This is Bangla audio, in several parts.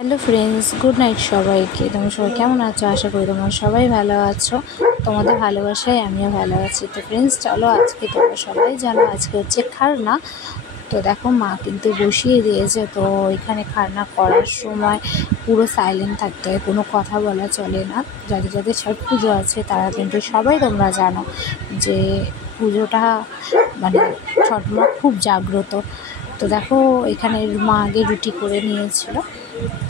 হ্যালো ফ্রেন্ডস, গুড নাইট সবাইকে। তোমরা সবাই কেমন আছো? আশা করি তোমরা সবাই ভালো আছো। তোমাদের ভালোবাসায় আমিও ভালো আছি। তো ফ্রেন্ডস, চলো আজকে তোমরা সবাই জানো আজকে হচ্ছে খারনা। তো দেখো মা কিন্তু বসিয়ে দিয়েছে। তো এখানে খারনা করার সময় পুরো সাইলেন্ট থাকতে হয়, কোনো কথা বলা চলে না। যাদের যাদের ছট পুজো আছে তারা কিন্তু সবাই তোমরা জানো যে পুজোটা মানে ছট মা খুব জাগ্রত। তো দেখো এখানে মা আগে রুটি করে নিয়েছিল,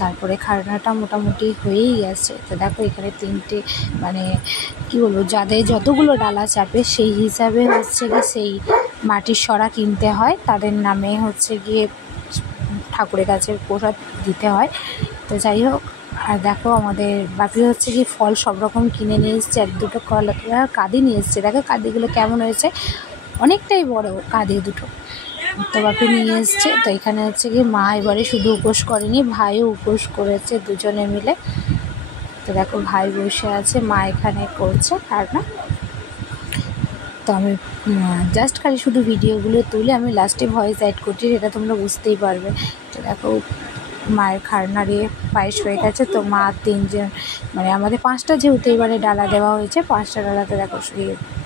তারপরে খারনাটা মোটামুটি হয়েই গেছে। তো দেখো এখানে তিনটে মানে কি বলবো, যাদের যতগুলো ডালা চাপে সেই হিসাবে হচ্ছে গিয়ে সেই মাটির সরা কিনতে হয়, তাদের নামে হচ্ছে গিয়ে ঠাকুরের কাছে প্রসাদ দিতে হয়। তো যাই হোক, আর দেখো আমাদের বাপি হচ্ছে কি ফল সব রকম কিনে নিয়ে এসছে, এক দুটো কাঁদি নিয়ে এসছে। দেখো কাঁদিগুলো কেমন হয়েছে, অনেকটাই বড় কাঁদি দুটো। তো বাপি নিয়ে এসছে। তো এখানে হচ্ছে কি মা এবারে শুধু উপোস করেনি, ভাইও উপোস করেছে দুজনে মিলে। তো দেখো ভাই বসে আছে, মা এখানে করছে খারনা। তো আমি জাস্ট খালি শুধু ভিডিওগুলো তুলে আমি লাস্টে ভয়েস অ্যাড করছি, সেটা তোমরা বুঝতেই পারবে। তো দেখো মায়ের খারনারে পায়েস হয়ে গেছে। তো মা তিনজন মানে আমাদের পাঁচটা যেহেতু এবারে ডালা দেওয়া হয়েছে, পাঁচটা ডালাতে দেখো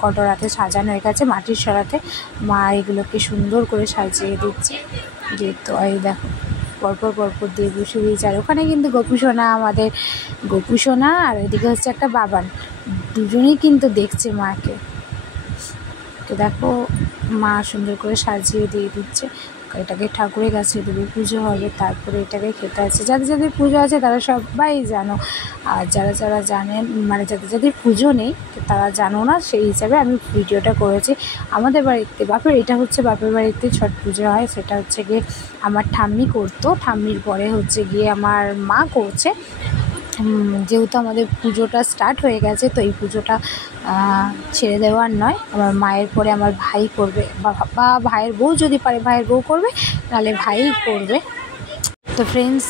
কটরাতে সাজানো হয়ে গেছে মাটির সরাতে। মা এগুলোকে সুন্দর করে সাজিয়ে দিচ্ছে। যে তো এই দেখো পরপর দিয়ে বসে দিয়েছে। আর ওখানে কিন্তু গোপুসোনা, আমাদের গোপুসোনা, আর এদিকে হচ্ছে একটা বাবান, দুজনেই কিন্তু দেখছে মাকে। তো দেখো মা সুন্দর করে সাজিয়ে দিয়ে দিচ্ছে। এটাকে ঠাকুরের কাছে দেবে, পুজো হবে, তারপরে এটাকে খেতে আছে। যাদের যাদের পুজো আছে তারা সবাই জানো, আর যারা যারা জানেন মানে যাদের যাদের পুজো নেই তারা জানো না, সেই হিসাবে আমি ভিডিওটা করেছি। আমাদের বাড়িতে বাপের এটা হচ্ছে বাপের বাড়িতে ছট পুজো হয়, সেটা হচ্ছে গিয়ে আমার ঠাম্মি করতো, ঠাম্মির পরে হচ্ছে গিয়ে আমার মা করছে। যেহেতু আমাদের পুজোটা স্টার্ট হয়ে গেছে, তো এই পুজোটা ছেড়ে দেওয়ার নয়, আমার মায়ের পরে আমার ভাই করবে, বা ভাইয়ের বউ যদি পারে ভাইয়ের বউ করবে, নাহলে ভাই করবে। তো ফ্রেন্ডস,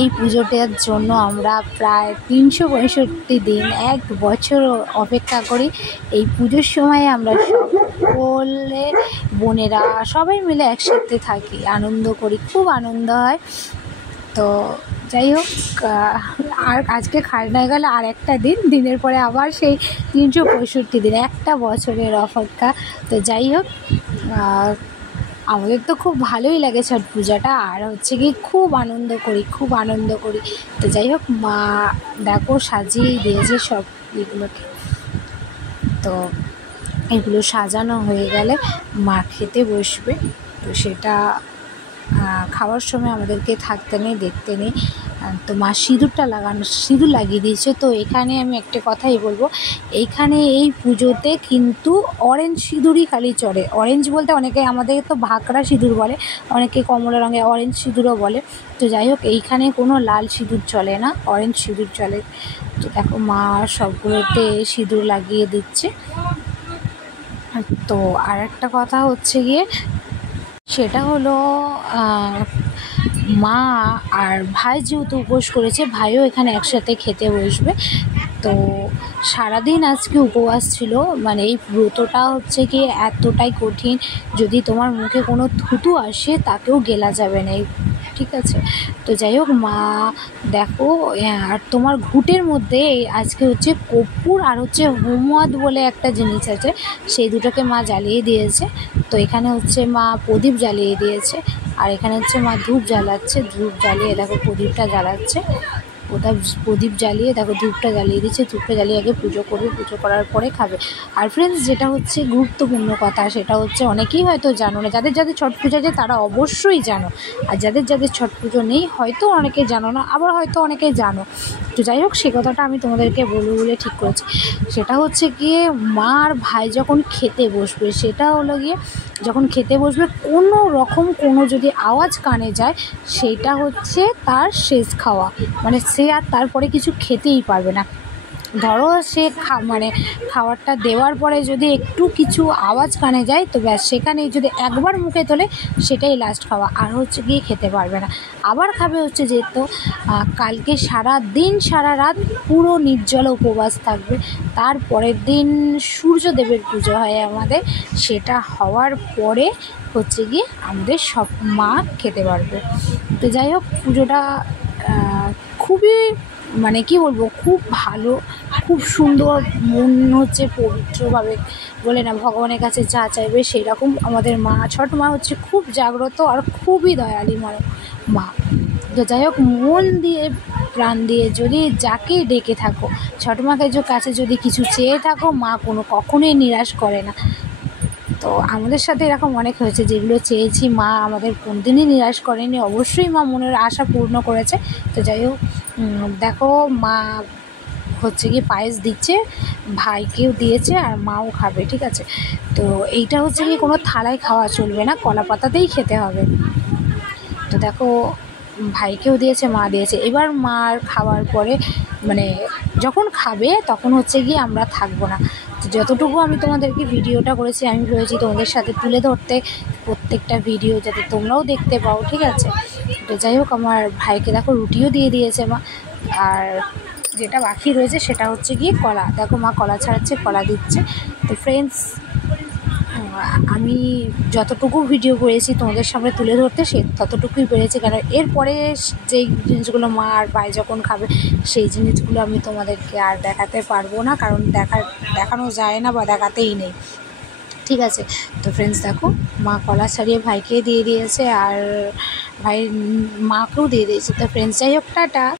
এই পুজোটার জন্য আমরা প্রায় 365 দিন, এক বছর অপেক্ষা করি। এই পুজোর সময় আমরা সকলে বোনেরা সবাই মিলে একসাথে থাকি, আনন্দ করি, খুব আনন্দ হয়। তো যাই হোক, আর আজকে খারনা গেল আর একটা দিনের পরে আবার সেই 365 দিন, একটা বছরের অপেক্ষা। তো যাই হোক, আমাদের তো খুব ভালোই লাগে ছট পূজাটা, আর হচ্ছে কি খুব আনন্দ করি। তো যাই হোক, মা দেখো সাজিয়েই দিয়েছে সব এগুলোকে। তো এগুলো সাজানো হয়ে গেলে মা খেতে বসবে। তো সেটা খাওয়ার সময় আমাদেরকে থাকতে নেই, দেখতে নেই। তো মা সিঁদুর লাগিয়ে দিয়েছে। তো এখানে আমি একটা কথাই বলবো, এইখানে এই পুজোতে কিন্তু অরেঞ্জ সিঁদুরই খালি চড়ে। অরেঞ্জ বলতে অনেকে আমাদের তো ভাকরা সিঁদুর বলে, অনেকে কমলা রঙের অরেঞ্জ সিঁদুরও বলে। তো যাই হোক, এইখানে কোনো লাল সিঁদুর চলে না, অরেঞ্জ সিঁদুর চলে। তো দেখো মা সবগুলোতে সিঁদুর লাগিয়ে দিচ্ছে। তো আর একটা কথা হচ্ছে গিয়ে, সেটা হলো মা আর ভাই যেহেতু উপোস করেছে, ভাইও এখানে একসাথে খেতে বসবে। তো সারাদিন আজকে উপবাস ছিল, মানে এই ব্রতটা হচ্ছে কি এতটাই কঠিন, যদি তোমার মুখে কোনো থুতু আসে তাকেও গেলা যাবে না, ঠিক আছে। তো যাই হোক, মা দেখো, আর তোমার ঘুটের মধ্যে আজকে হচ্ছে কর্পূর আর হচ্ছে হোমওয়াদ বলে একটা জিনিস আছে, সেই দুটোকে মা জ্বালিয়ে দিয়েছে। তো এখানে হচ্ছে মা প্রদীপ জ্বালিয়ে দিয়েছে, আর এখানে হচ্ছে মা ধূপ জ্বালাচ্ছে, ধূপ জ্বালিয়ে দেখো প্রদীপটা জ্বালাচ্ছে। ওটা প্রদীপ জ্বালিয়ে দেখো ধূপটা জ্বালিয়ে দিচ্ছে, ধূপটা জ্বালিয়ে আগে পুজো করবে, পুজো করার পরে খাবে। আর ফ্রেন্ডস, যেটা হচ্ছে গুরুত্বপূর্ণ কথা, সেটা হচ্ছে অনেকেই হয়তো জানো না, যাদের যাদের ছট পুজো আছে তারা অবশ্যই জানো, আর যাদের যাদের ছট পুজো নেই হয়তো অনেকে জানো না, আবার হয়তো অনেকে জানো। তো যাই হোক, সে কথাটা আমি তোমাদেরকে বলবো বলে ঠিক করেছি। সেটা হচ্ছে গিয়ে মা আর ভাই যখন খেতে বসবে, সেটা হলো গিয়ে যখন খেতে বসবে কোনো রকম কোনো যদি আওয়াজ কানে যায়, সেটা হচ্ছে তার শেষ খাওয়া, মানে সে আর তারপরে কিছু খেতেই পারবে না। ধরো সে মানে খাবারটা দেওয়ার পরে যদি একটু কিছু আওয়াজ কানে যায়, তো ব্যাস সেখানেই যদি একবার মুখে তোলে সেটাই লাস্ট খাওয়া, আর হচ্ছে গিয়ে খেতে পারবে না। আবার খাবে হচ্ছে যেহেতু কালকে সারা দিন সারা রাত পুরো নির্জলা উপবাস থাকবে। তারপরের দিন সূর্যদেবের পুজো হয় আমাদের, সেটা হওয়ার পরে হচ্ছে গিয়ে আমাদের সব মা খেতে পারবে। তো যাই হোক, পুজোটা খুবই মানে কি বলবো, খুব ভালো, খুব সুন্দর, মন হচ্ছে পবিত্রভাবে বলে না ভগবানের কাছে যা চাইবে সেই রকম আমাদের মা ছট মা হচ্ছে খুব জাগ্রত আর খুবই দয়ালি মা। তো যাই হোক, মন দিয়ে প্রাণ দিয়ে যদি যাকে ডেকে থাকো, ছট মাকে কাছে যদি কিছু চেয়ে থাকো, মা কখনোই নিরাশ করে না। তো আমাদের সাথে এরকম অনেক হয়েছে, যেগুলো চেয়েছি মা আমাদের কোনদিনই নিরাশ করেনি, অবশ্যই মা মনের আশা পূর্ণ করেছে। তো যাই হোক, দেখো মা হচ্ছে কি পায়েস দিচ্ছে, ভাইকেও দিয়েছে আর মাও খাবে, ঠিক আছে। তো এইটা হচ্ছে কি কোনো থালায় খাওয়া চলবে না, কলা পাতাতেই খেতে হবে। তো দেখো ভাইকেও দিয়েছে, মা দিয়েছে। এবার মার খাওয়ার পরে মানে যখন খাবে তখন হচ্ছে গিয়ে আমরা থাকবো না। তো যতটুকু আমি তোমাদেরকে ভিডিওটা করেছি, আমি ভেবেছি তোমাদের সাথে তুলে ধরতে প্রত্যেকটা ভিডিও, যাতে তোমরাও দেখতে পাও, ঠিক আছে। তো যাই হোক, আমার ভাইকে দেখো রুটিও দিয়ে দিয়েছে মা, আর যেটা বাকি রয়েছে সেটা হচ্ছে গিয়ে কলা। দেখো মা কলা ছাড়াচ্ছে, কলা দিচ্ছে। তো ফ্রেন্ডস, আমি যতটুকু ভিডিও করেছি তোমাদের সামনে তুলে ধরতে ততটুকুই পেরেছি, কারণ এরপরে যেই জিনিসগুলো মা আর ভাই যখন খাবে সেই জিনিসগুলো আমি তোমাদেরকে আর দেখাতে পারবো না, কারণ দেখানো যায় না বা দেখাতেই নেই, ঠিক আছে। তো ফ্রেন্ডস দেখো, মা কলা ছাড়িয়ে ভাইকে দিয়ে দিয়েছে আর ভাই মাকেও দিয়ে দিয়েছে। তো ফ্রেন্ডস যাই হোক, টাটা।